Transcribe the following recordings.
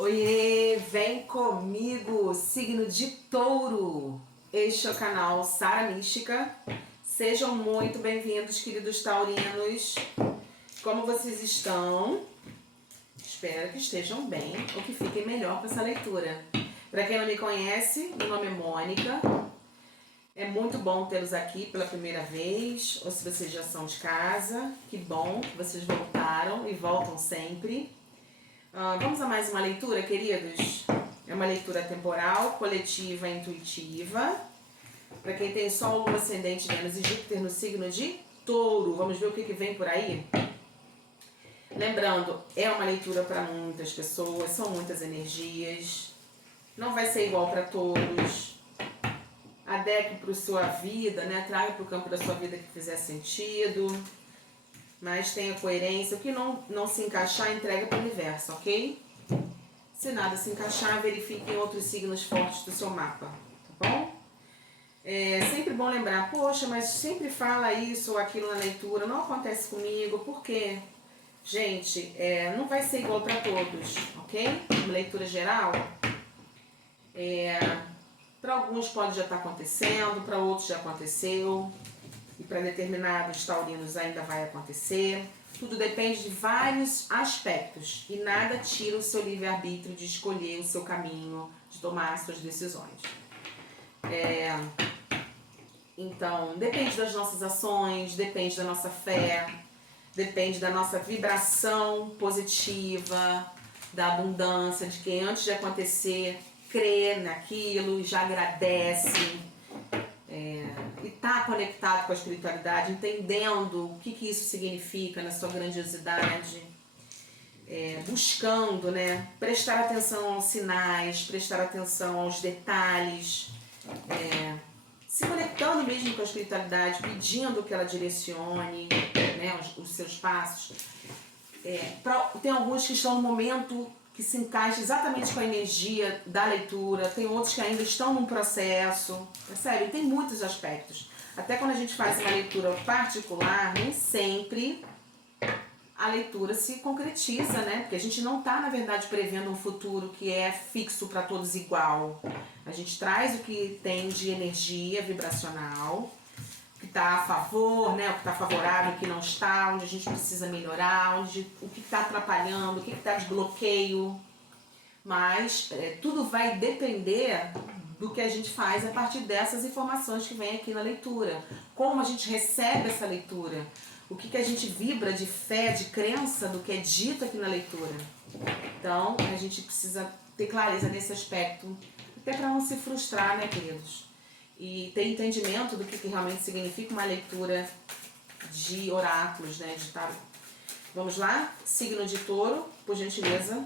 Oiê, vem comigo, signo de Touro. Este é o canal Sara Mística. Sejam muito bem-vindos, queridos taurinos. Como vocês estão? Espero que estejam bem ou que fiquem melhor com essa leitura. Para quem não me conhece, meu nome é Mônica. É muito bom tê-los aqui pela primeira vez, ou se vocês já são de casa, que bom que vocês voltaram e voltam sempre. Vamos a mais uma leitura, queridos? É uma leitura temporal, coletiva e intuitiva. Para quem tem Sol, Lua, Ascendente, Vênus e Júpiter no signo de Touro. Vamos ver o que vem por aí? Lembrando, é uma leitura para muitas pessoas, são muitas energias. Não vai ser igual para todos. Adeque para a sua vida, né? Traga para o campo da sua vida que fizer sentido. Mas tenha coerência. O que não se encaixar, entrega para o universo, ok? Se nada se encaixar, verifique em outros signos fortes do seu mapa, tá bom? É sempre bom lembrar, poxa, mas sempre fala isso ou aquilo na leitura, não acontece comigo, por quê? Gente, não vai ser igual para todos, ok? Uma leitura geral, para alguns pode já estar acontecendo, para outros já aconteceu. E para determinados taurinos ainda vai acontecer. Tudo depende de vários aspectos. E nada tira o seu livre-arbítrio de escolher o seu caminho, de tomar as suas decisões. Então, depende das nossas ações, depende da nossa fé, depende da nossa vibração positiva, da abundância, de quem antes de acontecer, crê naquilo e já agradece. E está conectado com a espiritualidade, entendendo o que isso significa na sua grandiosidade, buscando, né, prestar atenção aos sinais, prestar atenção aos detalhes, se conectando mesmo com a espiritualidade, pedindo que ela direcione, né, os seus passos. Tem alguns que estão no momento que se encaixa exatamente com a energia da leitura, tem outros que ainda estão num processo, sério, tem muitos aspectos. Até quando a gente faz uma leitura particular, nem sempre a leitura se concretiza, né? Porque a gente não está, na verdade, prevendo um futuro que é fixo para todos igual. A gente traz o que tem de energia vibracional, o que está a favor, né? O que está favorável, o que não está, onde a gente precisa melhorar, o que está atrapalhando, o que está de bloqueio. Mas tudo vai depender do que a gente faz a partir dessas informações que vem aqui na leitura. Como a gente recebe essa leitura, o que a gente vibra de fé, de crença do que é dito aqui na leitura. Então, a gente precisa ter clareza nesse aspecto, até para não se frustrar, né, queridos? E ter entendimento do que realmente significa uma leitura de oráculos, né, de tarot. Vamos lá? Signo de Touro, por gentileza.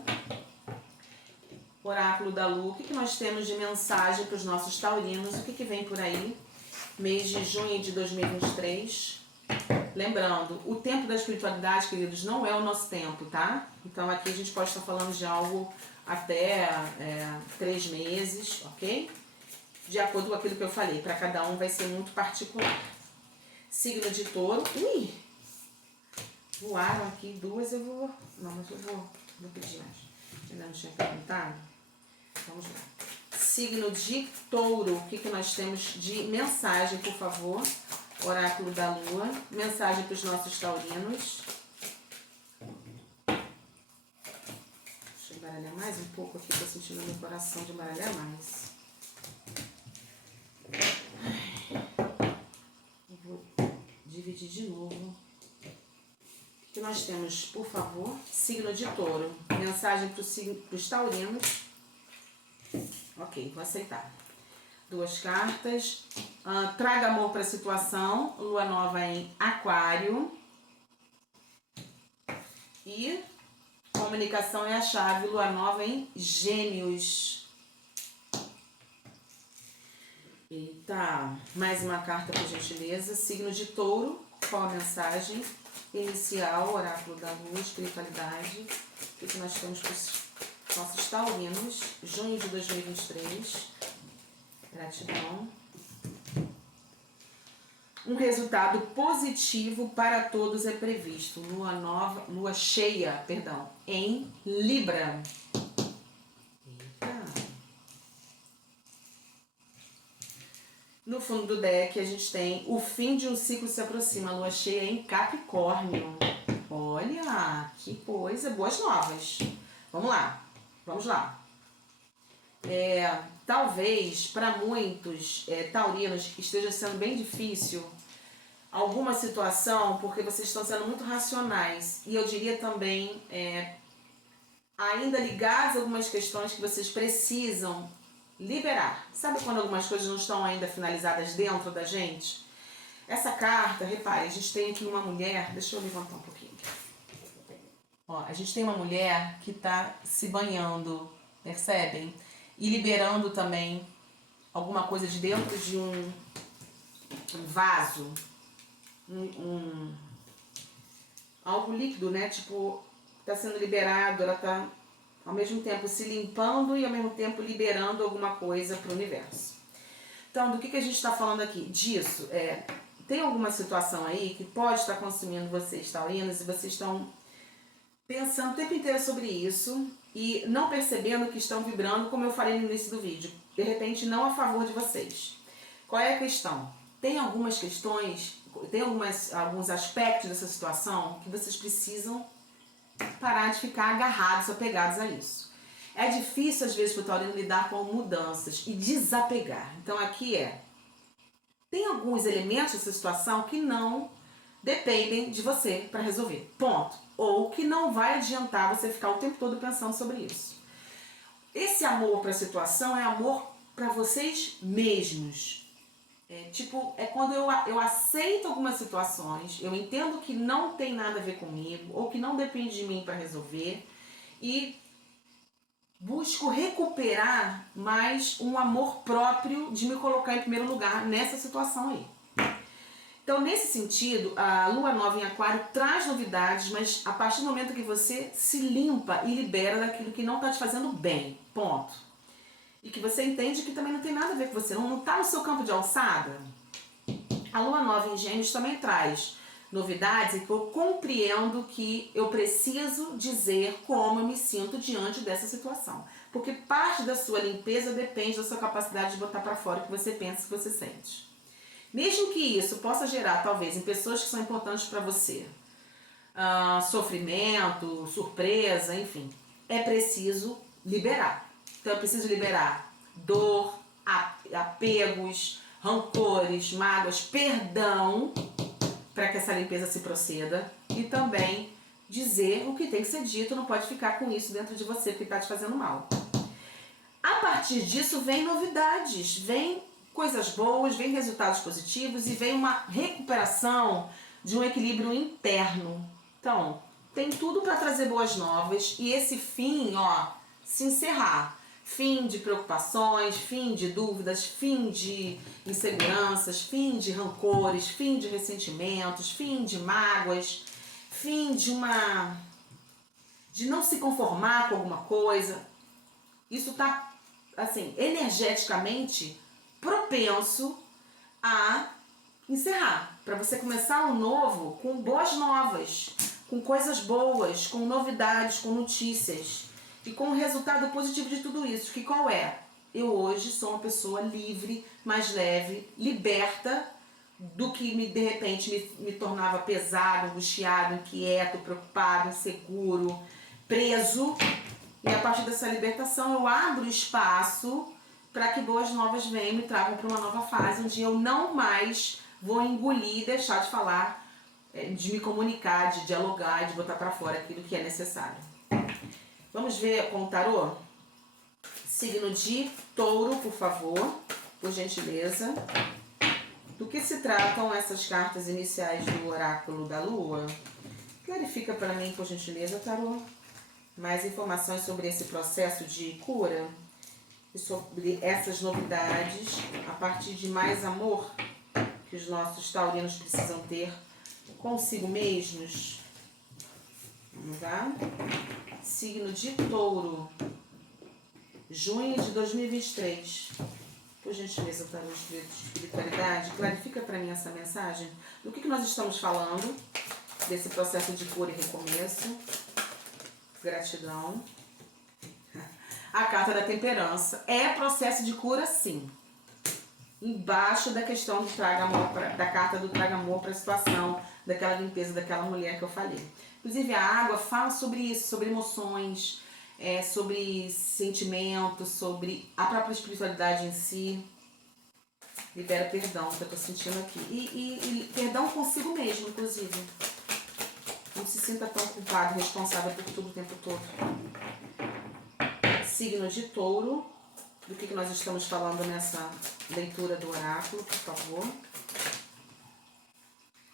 Oráculo da Lua, o que nós temos de mensagem para os nossos taurinos? O que vem por aí? Mês de junho de 2023. Lembrando, o tempo da espiritualidade, queridos, não é o nosso tempo, tá? Então aqui a gente pode estar falando de algo até 3 meses, ok? De acordo com aquilo que eu falei, para cada um vai ser muito particular. Signo de Touro. Ui! Voaram aqui duas, eu vou... Não, mas eu vou pedir mais. Ainda não tinha perguntado. Vamos lá. Signo de Touro. O que nós temos de mensagem, por favor? Oráculo da Lua. Mensagem para os nossos taurinos. Deixa eu embaralhar mais um pouco aqui. Estou sentindo meu coração de embaralhar mais. Eu vou dividir de novo. O que nós temos, por favor? Signo de Touro. Mensagem para os taurinos. Ok, vou aceitar. 2 cartas. Traga amor para a situação. Lua nova em Aquário. E comunicação é a chave. Lua nova em Gêmeos. Eita, mais uma carta, por gentileza. Signo de Touro. Qual a mensagem inicial? Oráculo da Lua, espiritualidade. O que nós temos para os nossos taurinos? Junho de 2023. Gratidão. Um resultado positivo para todos é previsto. Lua cheia, em Libra. No fundo do deck a gente tem o fim de um ciclo se aproxima, lua cheia em Capricórnio. Olha, que coisa, boas novas. Vamos lá, vamos lá. Talvez para muitos taurinos esteja sendo bem difícil alguma situação, porque vocês estão sendo muito racionais. E eu diria também, ainda ligados a algumas questões que vocês precisam liberar. Sabe quando algumas coisas não estão ainda finalizadas dentro da gente? Essa carta, repare, a gente tem aqui uma mulher, deixa eu levantar um pouquinho. Ó, a gente tem uma mulher que está se banhando, percebem? E liberando também alguma coisa de dentro de um vaso, algo líquido, né? Tipo, está sendo liberado, ela está ao mesmo tempo se limpando e ao mesmo tempo liberando alguma coisa para o universo. Então, do que a gente está falando aqui? Disso, tem alguma situação aí que pode estar consumindo vocês, taurinos, e vocês estão pensando o tempo inteiro sobre isso e não percebendo que estão vibrando, como eu falei no início do vídeo, de repente não a favor de vocês. Qual é a questão? Tem algumas questões, tem alguns aspectos dessa situação que vocês precisam parar de ficar agarrados, apegados a isso. É difícil às vezes para o taurino lidar com mudanças e desapegar. Então aqui tem alguns elementos dessa situação que não dependem de você para resolver, ponto. Ou que não vai adiantar você ficar o tempo todo pensando sobre isso. Esse amor para a situação é amor para vocês mesmos. É quando eu aceito algumas situações, eu entendo que não tem nada a ver comigo, ou que não depende de mim para resolver, e busco recuperar mais um amor próprio de me colocar em primeiro lugar nessa situação aí. Então, nesse sentido, a lua nova em aquário traz novidades, mas a partir do momento que você se limpa e libera daquilo que não está te fazendo bem, ponto. E que você entende que também não tem nada a ver com você, não está no seu campo de alçada. A lua nova em Gêmeos também traz novidades e que eu compreendo que eu preciso dizer como eu me sinto diante dessa situação. Porque parte da sua limpeza depende da sua capacidade de botar para fora o que você pensa e o que você sente. Mesmo que isso possa gerar, talvez, em pessoas que são importantes para você, sofrimento, surpresa, enfim, é preciso liberar. Então é preciso liberar dor, apegos, rancores, mágoas, perdão, para que essa limpeza se proceda, e também dizer o que tem que ser dito, não pode ficar com isso dentro de você porque está te fazendo mal. A partir disso vem novidades, vem coisas boas, vem resultados positivos e vem uma recuperação de um equilíbrio interno. Então, tem tudo para trazer boas novas e esse fim, se encerrar. Fim de preocupações, fim de dúvidas, fim de inseguranças, fim de rancores, fim de ressentimentos, fim de mágoas, fim de não se conformar com alguma coisa. Isso está, assim, energeticamente propenso a encerrar, para você começar um novo com boas novas, com coisas boas, com novidades, com notícias e com o resultado positivo de tudo isso, que qual é? Eu hoje sou uma pessoa livre, mais leve, liberta do que de repente me tornava pesado, angustiado, inquieto, preocupado, inseguro, preso. E a partir dessa libertação eu abro espaço para que boas novas venham e me tragam para uma nova fase, onde eu não mais vou engolir e deixar de falar, de me comunicar, de dialogar, de botar para fora aquilo que é necessário. Vamos ver com o tarô? Signo de Touro, por favor, por gentileza. Do que se tratam essas cartas iniciais do oráculo da Lua? Clarifica para mim, por gentileza, tarô. Mais informações sobre esse processo de cura e sobre essas novidades a partir de mais amor que os nossos taurinos precisam ter consigo mesmos. Vamos lá? Signo de Touro, junho de 2023. Por gentileza, tarô de espiritualidade, clarifica para mim essa mensagem. Do que nós estamos falando desse processo de cura e recomeço? Gratidão. A carta da temperança. É processo de cura, sim. embaixo da questão do traga amor, da carta do traga amor para a situação daquela limpeza daquela mulher que eu falei. Inclusive a água fala sobre isso, sobre emoções, sobre sentimentos, sobre a própria espiritualidade em si. Libera perdão, que eu tô sentindo aqui. E perdão consigo mesmo, inclusive. Não se sinta tão culpado, responsável por tudo o tempo todo. Signo de Touro. Do que nós estamos falando nessa leitura do oráculo, por favor.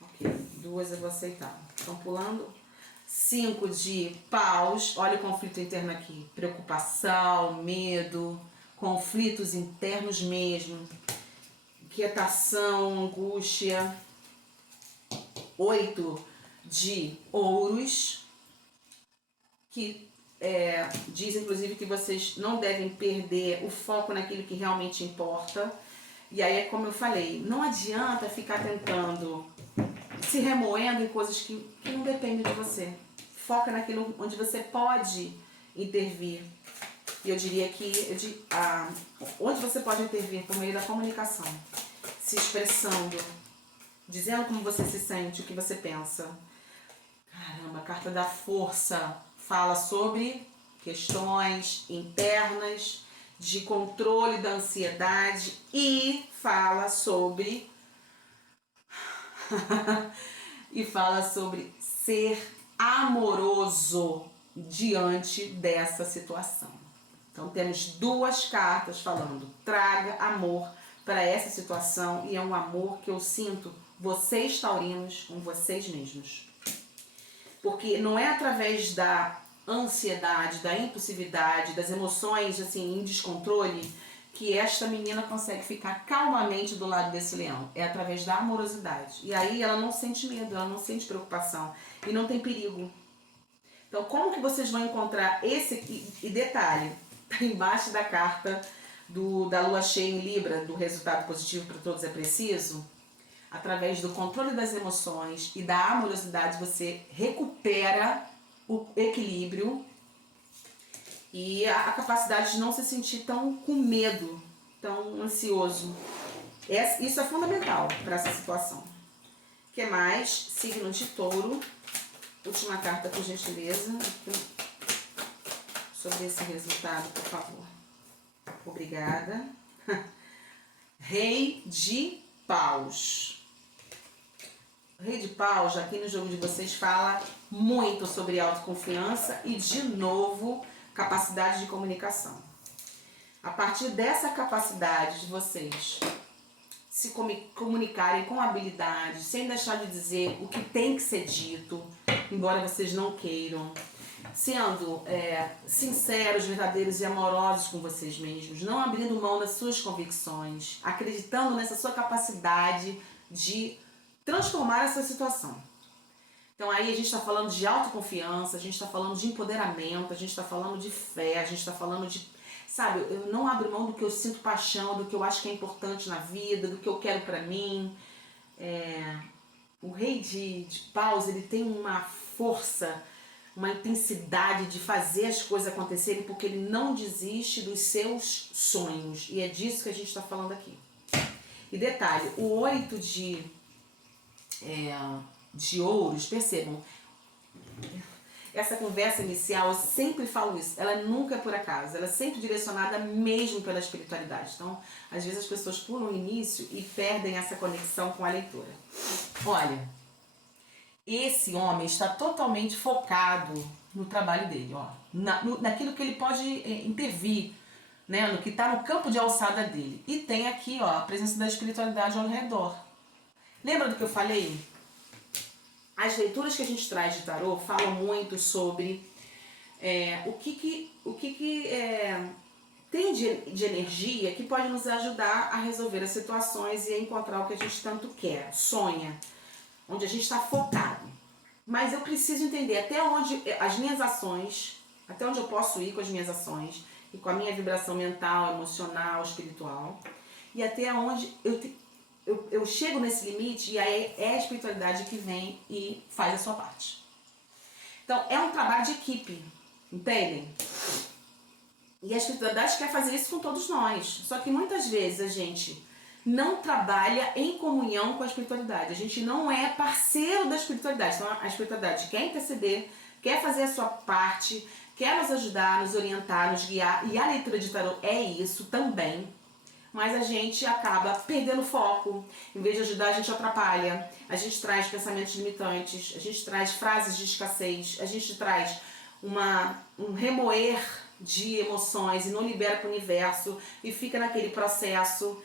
Ok, 2 eu vou aceitar. Estão pulando. 5 de Paus. Olha o conflito interno aqui. Preocupação, medo, conflitos internos mesmo. Inquietação, angústia. 8 de Ouros, que diz inclusive que vocês não devem perder o foco naquilo que realmente importa. E aí é como eu falei, não adianta ficar tentando, se remoendo em coisas que não dependem de você. Foca naquilo onde você pode intervir. E eu diria que onde você pode intervir por meio da comunicação, se expressando, dizendo como você se sente, o que você pensa. Caramba, a carta da força fala sobre questões internas, de controle da ansiedade e fala sobre ser amoroso diante dessa situação. Então temos 2 cartas falando, traga amor para essa situação, e é um amor que eu sinto vocês taurinos com vocês mesmos. Porque não é através da ansiedade, da impulsividade, das emoções assim em descontrole que esta menina consegue ficar calmamente do lado desse leão. É através da amorosidade. E aí ela não sente medo, ela não sente preocupação e não tem perigo. Então como que vocês vão encontrar esse aqui? E detalhe, tá embaixo da carta da lua cheia em Libra, do resultado positivo para todos é preciso. Através do controle das emoções e da amorosidade, você recupera o equilíbrio e a capacidade de não se sentir tão com medo, tão ansioso. Isso é fundamental para essa situação. O que mais? Signo de Touro. Última carta, por gentileza. Sobre esse resultado, por favor. Obrigada. Rei de Paus. O Rei de Paus, aqui no jogo de vocês, fala muito sobre autoconfiança e, de novo, capacidade de comunicação. A partir dessa capacidade de vocês se comunicarem com habilidade, sem deixar de dizer o que tem que ser dito, embora vocês não queiram, sendo sinceros, verdadeiros e amorosos com vocês mesmos, não abrindo mão das suas convicções, acreditando nessa sua capacidade de transformar essa situação. Então aí a gente está falando de autoconfiança, a gente está falando de empoderamento, a gente está falando de fé, a gente está falando de, sabe, eu não abro mão do que eu sinto paixão, do que eu acho que é importante na vida, do que eu quero pra mim. O Rei de Paus, ele tem uma força, uma intensidade de fazer as coisas acontecerem, porque ele não desiste dos seus sonhos. E é disso que a gente está falando aqui. E detalhe, o 8 de ouros, percebam, essa conversa inicial, eu sempre falo isso, ela nunca é por acaso, ela é sempre direcionada mesmo pela espiritualidade. Então, às vezes as pessoas pulam o início e perdem essa conexão com a leitura. Olha, esse homem está totalmente focado no trabalho dele, ó, naquilo que ele pode intervir, né, no que está no campo de alçada dele. E tem aqui, ó, a presença da espiritualidade ao redor. Lembra do que eu falei? As leituras que a gente traz de tarô falam muito sobre o que tem de energia que pode nos ajudar a resolver as situações e a encontrar o que a gente tanto quer, sonha, onde a gente está focado. Mas eu preciso entender até onde as minhas ações, até onde eu posso ir com as minhas ações e com a minha vibração mental, emocional, espiritual, e até onde eu chego nesse limite, e aí é a espiritualidade que vem e faz a sua parte. Então, é um trabalho de equipe, entendem? E a espiritualidade quer fazer isso com todos nós. Só que muitas vezes a gente não trabalha em comunhão com a espiritualidade. A gente não é parceiro da espiritualidade. Então a espiritualidade quer interceder, quer fazer a sua parte, quer nos ajudar, nos orientar, nos guiar. E a leitura de tarô é isso também. Mas a gente acaba perdendo foco. Em vez de ajudar, a gente atrapalha. A gente traz pensamentos limitantes, a gente traz frases de escassez, a gente traz um remoer de emoções e não libera para o universo e fica naquele processo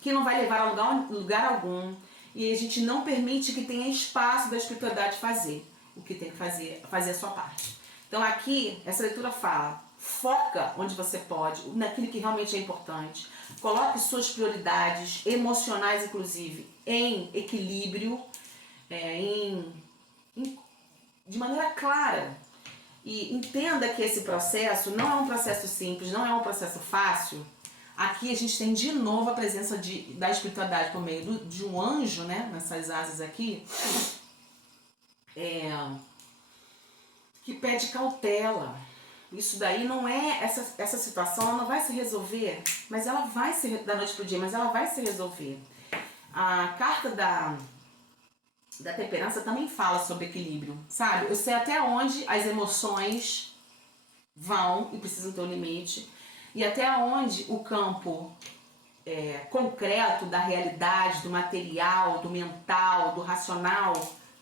que não vai levar a lugar algum. E a gente não permite que tenha espaço da espiritualidade fazer o que tem que fazer a sua parte. Então aqui, essa leitura fala: foca onde você pode, naquilo que realmente é importante. Coloque suas prioridades emocionais, inclusive, em equilíbrio, de maneira clara. E entenda que esse processo não é um processo simples, não é um processo fácil. Aqui a gente tem de novo a presença da espiritualidade por meio de um anjo, né? Nessas asas aqui. Que pede cautela. Isso daí não é, essa situação ela não vai se resolver, mas ela vai se, da noite pro dia, mas ela vai se resolver. A carta da temperança também fala sobre equilíbrio, sabe? Eu sei até onde as emoções vão e precisam ter um limite, e até onde o campo concreto da realidade, do material, do mental, do racional,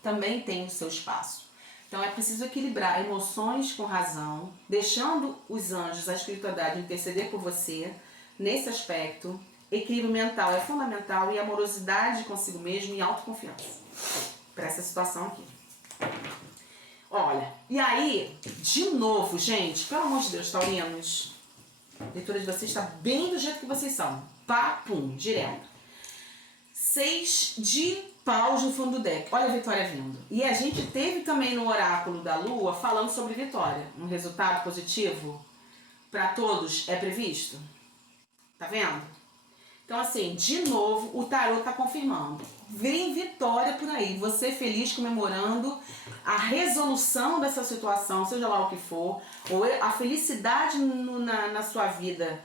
também tem o seu espaço. Então é preciso equilibrar emoções com razão, deixando os anjos, a espiritualidade interceder por você nesse aspecto. Equilíbrio mental é fundamental e amorosidade consigo mesmo e autoconfiança para essa situação aqui. Olha, e aí, de novo, gente, pelo amor de Deus, taurinos, a leitura de vocês está bem do jeito que vocês são. Papum, direto. 6 de paus no fundo do deck. Olha a Vitória vindo. E a gente teve também no oráculo da Lua falando sobre Vitória. Um resultado positivo para todos é previsto. Tá vendo? Então assim, de novo, o tarô tá confirmando. Vem vitória por aí. Você feliz comemorando a resolução dessa situação, seja lá o que for. Ou a felicidade na sua vida,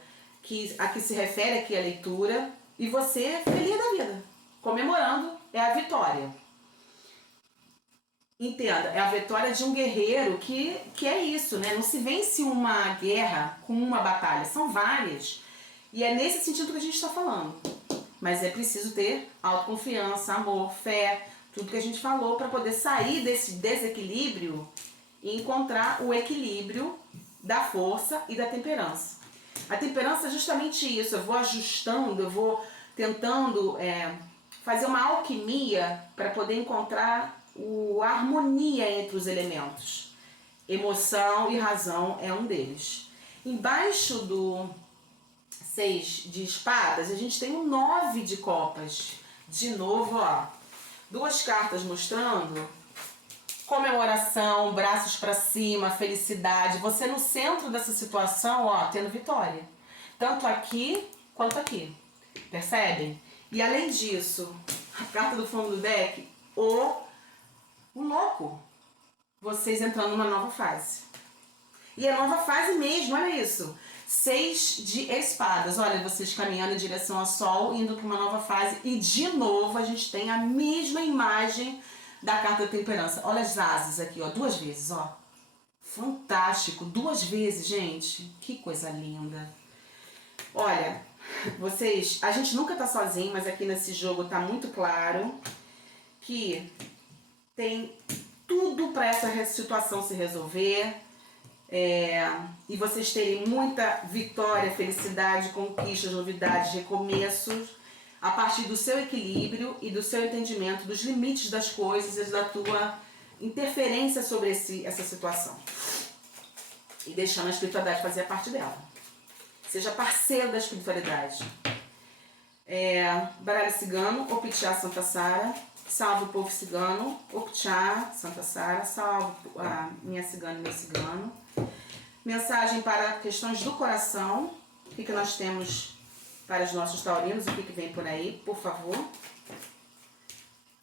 a que se refere aqui a leitura. E você feliz da vida. Comemorando é a vitória. Entenda, é a vitória de um guerreiro que é isso, né? Não se vence uma guerra com uma batalha, são várias. E é nesse sentido que a gente está falando. Mas é preciso ter autoconfiança, amor, fé, tudo que a gente falou para poder sair desse desequilíbrio e encontrar o equilíbrio da força e da temperança. A temperança é justamente isso, eu vou ajustando, eu vou tentando fazer uma alquimia para poder encontrar a harmonia entre os elementos. Emoção e razão é um deles. Embaixo do 6 de espadas, a gente tem o 9 de copas. De novo, ó, duas cartas mostrando comemoração, braços para cima, felicidade. Você no centro dessa situação, ó, tendo vitória. Tanto aqui quanto aqui. Percebem? E além disso, a carta do fundo do deck, o louco. Vocês entrando numa nova fase. E é nova fase mesmo, olha isso. 6 de espadas. Olha, vocês caminhando em direção ao sol, indo para uma nova fase. E de novo a gente tem a mesma imagem da carta da temperança. Olha as asas aqui, ó, 2 vezes, ó. Fantástico, 2 vezes, gente. Que coisa linda. Olha, vocês, a gente nunca tá sozinho, mas aqui nesse jogo tá muito claro que tem tudo para essa situação se resolver. E vocês terem muita vitória, felicidade, conquistas, novidades, recomeços a partir do seu equilíbrio e do seu entendimento dos limites das coisas e da tua interferência sobre essa situação e deixando a espiritualidade fazer a parte dela. Seja parceiro da espiritualidade. Baralho cigano, Opixá Santa Sara. Salve o povo cigano, Opixá Santa Sara. Salve a minha cigana e meu cigano. Mensagem para questões do coração. O que nós temos para os nossos taurinos? O que vem por aí, por favor?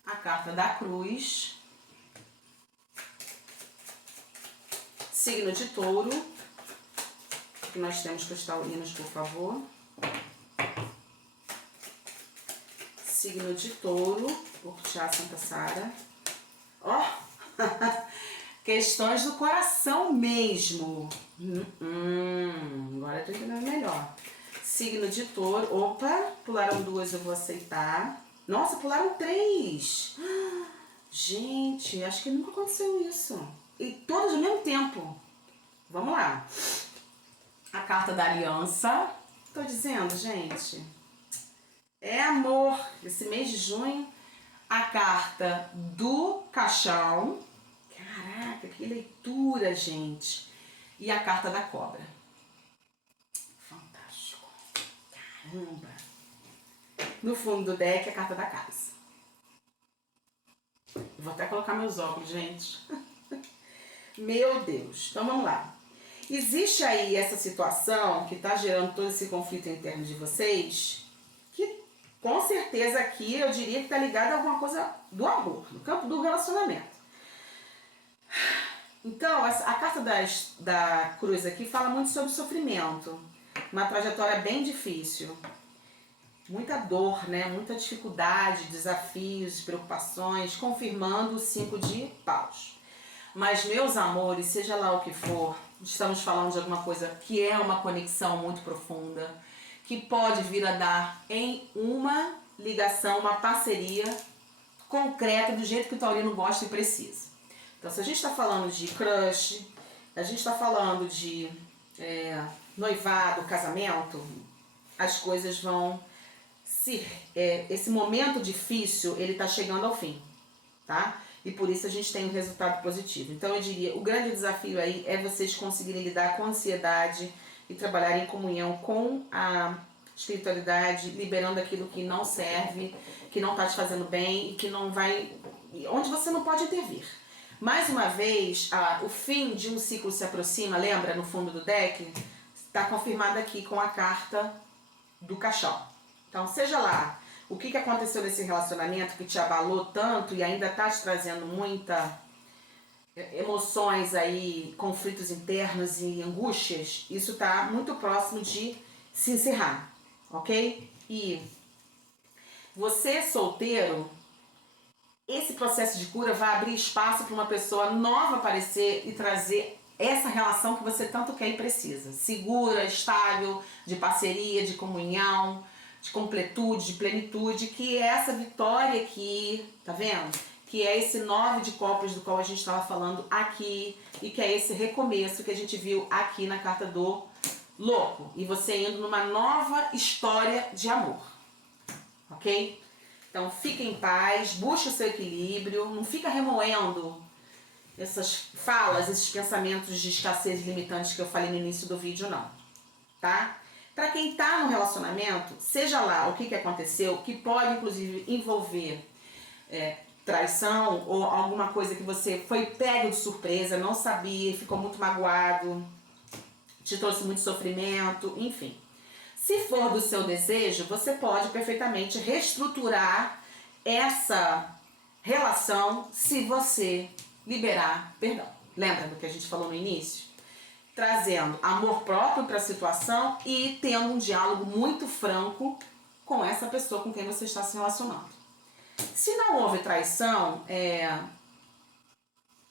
A carta da cruz. Signo de touro. O que nós temos para os taurinos, por favor? signo de Touro, Orixá Santa Sara. Ó, questões do coração mesmo. Agora eu tô entendendo melhor. Signo de Touro. Opa, pularam 2, eu vou aceitar. Nossa, pularam 3. Gente, acho que nunca aconteceu isso. E todos ao mesmo tempo. Vamos lá. A carta da aliança. Tô dizendo, gente. É amor. Esse mês de junho. A carta do caixão. Caraca, que leitura, gente. E a carta da cobra. Fantástico. Caramba. No fundo do deck, a carta da casa. Vou até colocar meus óculos, gente. Meu Deus. Então, vamos lá. Existe aí essa situação que está gerando todo esse conflito interno de vocês, que com certeza aqui eu diria que está ligado a alguma coisa do amor, no campo do relacionamento. Então, a carta da cruz aqui fala muito sobre sofrimento, uma trajetória bem difícil, muita dor, né? Muita dificuldade, desafios, preocupações, confirmando o 5 de paus. Mas, meus amores, seja lá o que for, estamos falando de alguma coisa que é uma conexão muito profunda, que pode vir a dar em uma ligação, uma parceria concreta do jeito que o taurino gosta e precisa. Então, se a gente está falando de crush, a gente está falando de noivado, casamento, as coisas vão esse momento difícil, ele está chegando ao fim, tá? E por isso a gente tem um resultado positivo. Então eu diria, o grande desafio aí é vocês conseguirem lidar com a ansiedade e trabalhar em comunhão com a espiritualidade, liberando aquilo que não serve, que não está te fazendo bem e que não vai, onde você não pode intervir. Mais uma vez, o fim de um ciclo se aproxima, lembra no fundo do deck? Está confirmado aqui com a carta do caixão. Então, seja lá o que aconteceu nesse relacionamento que te abalou tanto e ainda está te trazendo muita emoções aí, conflitos internos e angústias, isso está muito próximo de se encerrar, ok? E você solteiro, esse processo de cura vai abrir espaço para uma pessoa nova aparecer e trazer essa relação que você tanto quer e precisa. Segura, estável, de parceria, de comunhão, de completude, de plenitude, que é essa vitória aqui, tá vendo? Que é esse 9 de copas do qual a gente estava falando aqui, e que é esse recomeço que a gente viu aqui na carta do louco. E você indo numa nova história de amor, ok? Então fica em paz, busca o seu equilíbrio, não fica remoendo essas falas, esses pensamentos de escassez limitantes que eu falei no início do vídeo, não, tá? Para quem está no relacionamento, seja lá o que aconteceu, que pode inclusive envolver traição ou alguma coisa que você foi pego de surpresa, não sabia, ficou muito magoado, te trouxe muito sofrimento, enfim. Se for do seu desejo, você pode perfeitamente reestruturar essa relação se você liberar perdão. Lembra do que a gente falou no início? Trazendo amor próprio para a situação e tendo um diálogo muito franco com essa pessoa com quem você está se relacionando. Se não houve traição,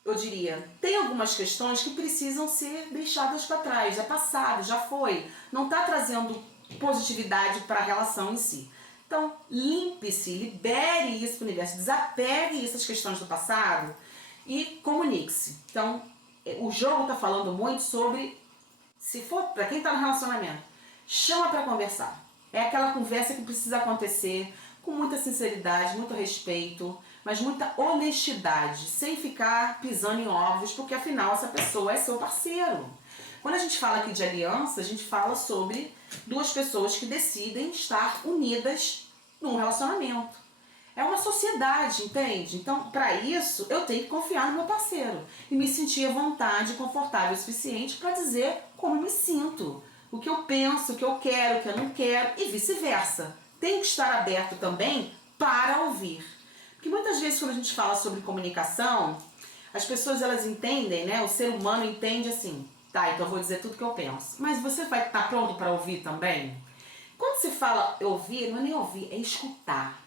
eu diria, tem algumas questões que precisam ser deixadas para trás, já passado, já foi, não está trazendo positividade para a relação em si. Então, limpe-se, libere isso para o universo, desapegue essas questões do passado e comunique-se. Então, o jogo está falando muito sobre, se for para quem está no relacionamento, chama para conversar. É aquela conversa que precisa acontecer com muita sinceridade, muito respeito, mas muita honestidade, sem ficar pisando em ovos, porque afinal essa pessoa é seu parceiro. Quando a gente fala aqui de aliança, a gente fala sobre duas pessoas que decidem estar unidas num relacionamento. É uma sociedade, entende? Então, para isso, eu tenho que confiar no meu parceiro e me sentir à vontade, confortável o suficiente para dizer como eu me sinto, o que eu penso, o que eu quero, o que eu não quero e vice-versa. Tem que estar aberto também para ouvir. Porque muitas vezes quando a gente fala sobre comunicação, as pessoas elas entendem, né? O ser humano entende assim, tá, então eu vou dizer tudo que eu penso. Mas você vai estar pronto para ouvir também? Quando se fala ouvir, não é nem ouvir, é escutar.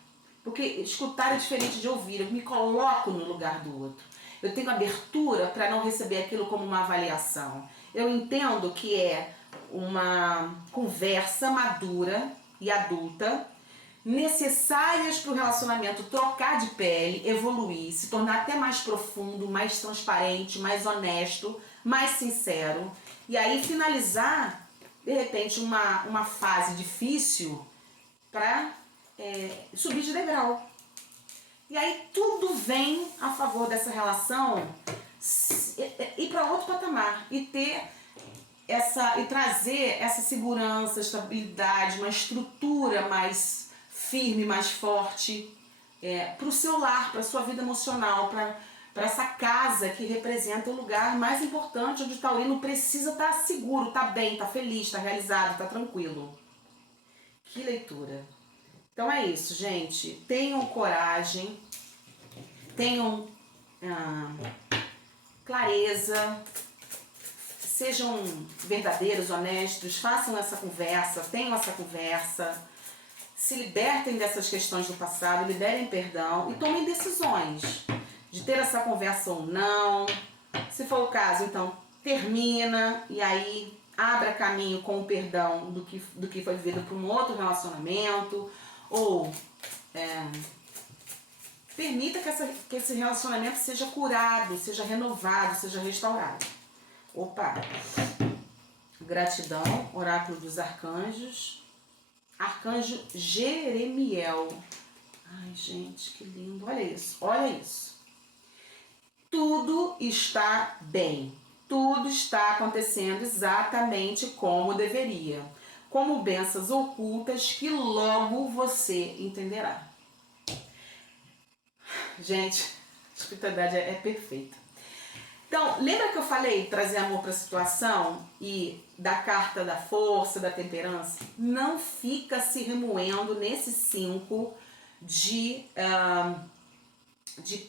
Porque escutar é diferente de ouvir. Eu me coloco no lugar do outro. Eu tenho abertura para não receber aquilo como uma avaliação. Eu entendo que é uma conversa madura e adulta, necessárias para o relacionamento trocar de pele, evoluir, se tornar até mais profundo, mais transparente, mais honesto, mais sincero. E aí finalizar, de repente, uma fase difícil para subir de degrau. E aí tudo vem a favor dessa relação ir para outro patamar e trazer essa segurança, estabilidade, uma estrutura mais firme, mais forte para o seu lar, para a sua vida emocional, para essa casa que representa o lugar mais importante onde o taurino precisa estar seguro, estar bem, estar feliz, estar realizado, estar tranquilo. Que leitura! Então é isso, gente. Tenham coragem, tenham clareza, sejam verdadeiros, honestos, façam essa conversa, tenham essa conversa, se libertem dessas questões do passado, liberem perdão e tomem decisões de ter essa conversa ou não. Se for o caso, então termina e aí abra caminho com o perdão do que foi vivido para um outro relacionamento, ou permita que esse relacionamento seja curado, seja renovado, seja restaurado. Opa! Gratidão, oráculo dos arcanjos. Arcanjo Jeremiel. Ai, gente, que lindo. Olha isso, olha isso. Tudo está bem. Tudo está acontecendo exatamente como deveria. Como bênçãos ocultas que logo você entenderá. Gente, a espiritualidade é perfeita. Então, lembra que eu falei trazer amor para a situação e da carta da força, da temperança? Não fica se remoendo nesse 5 de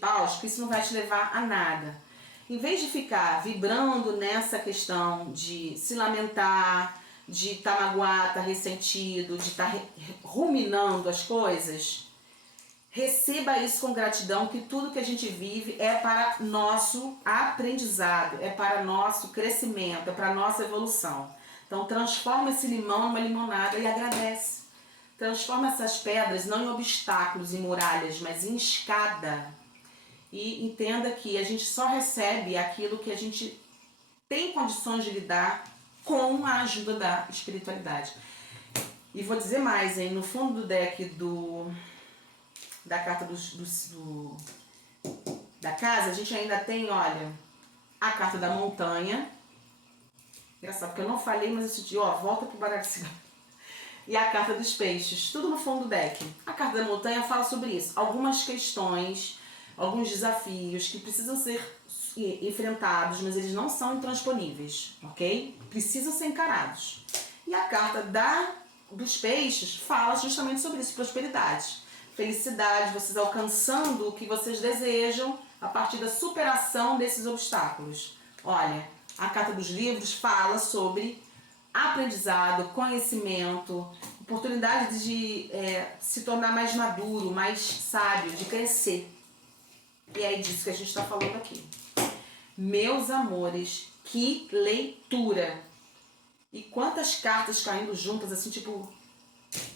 paus, porque isso não vai te levar a nada. Em vez de ficar vibrando nessa questão de se lamentar, de estar magoado, estar ressentido, de estar ruminando as coisas, receba isso com gratidão, que tudo que a gente vive é para nosso aprendizado, é para nosso crescimento, é para nossa evolução. Então transforma esse limão numa limonada e agradece. Transforma essas pedras não em obstáculos, em muralhas, mas em escada. E entenda que a gente só recebe aquilo que a gente tem condições de lidar com a ajuda da espiritualidade. E vou dizer mais, hein? No fundo do deck da carta da casa, a gente ainda tem, olha, a carta da montanha. Engraçado, porque eu não falei, mas eu senti, volta pro baralho de cigarro. E a carta dos peixes, tudo no fundo do deck. A carta da montanha fala sobre isso. Algumas questões, alguns desafios que precisam ser enfrentados, mas eles não são intransponíveis, ok? Precisam ser encarados. E a carta dos peixes fala justamente sobre isso, prosperidade. Felicidade, vocês alcançando o que vocês desejam a partir da superação desses obstáculos. Olha, a carta dos livros fala sobre aprendizado, conhecimento, oportunidade de se tornar mais maduro, mais sábio, de crescer. E é disso que a gente está falando aqui. Meus amores, que leitura! E quantas cartas caindo juntas, assim, tipo,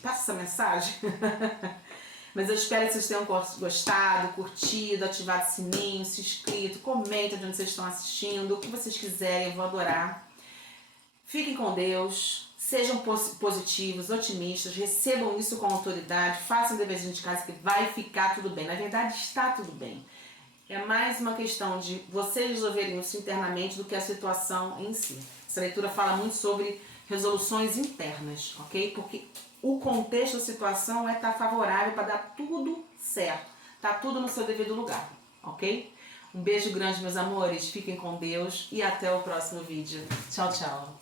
passa essa mensagem? Mas eu espero que vocês tenham gostado, curtido, ativado o sininho, se inscrito, comentem de onde vocês estão assistindo, o que vocês quiserem, eu vou adorar. Fiquem com Deus, sejam positivos, otimistas, recebam isso com autoridade, façam o deverzinho de casa que vai ficar tudo bem. Na verdade, está tudo bem. É mais uma questão de vocês resolverem isso internamente do que a situação em si. Essa leitura fala muito sobre resoluções internas, ok? Porque o contexto da situação estar favorável para dar tudo certo. Tá tudo no seu devido lugar, ok? Um beijo grande, meus amores. Fiquem com Deus e até o próximo vídeo. Tchau, tchau.